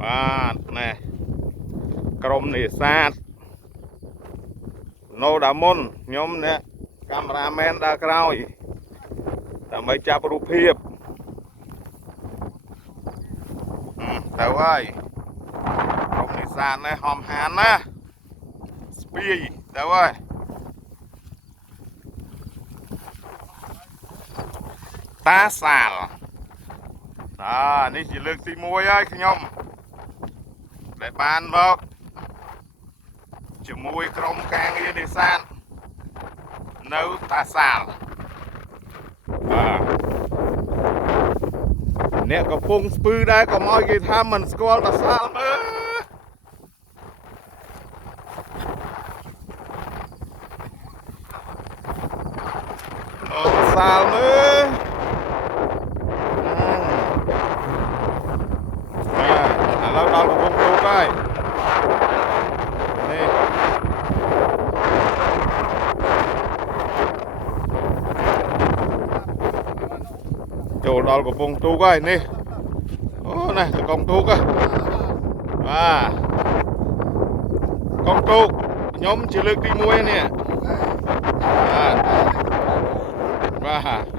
បាទណែក្រុមនេសាទនៅដើមមុនខ្ញុំអ្នកកាមេរ៉ាមែនដើរក្រោយដើម្បីចាប់រូបភាពទៅហើយក្រុមនេសាទនេះហំហានណាស្ពាយទៅហើយតាសាលនេះជាលើកទី1ហើយខ្ញុំដែលបានមកជាមួយក្រុមការងារនេសាទនៅតាសាលអ្នកកំពុងស្ពឺដែរកុំឲ្យគេថាមិនស្គាល់តាសាលមើលតាសាលមើលឥឡូវដល់កំពង់ទូកហើយនេះចូលដល់កំពង់ទូកហើយនេះអូនេះទៅកំពង់ទូកហ៎កំពង់ទូកខ្ញុំជាលើកទី1នេះបាទ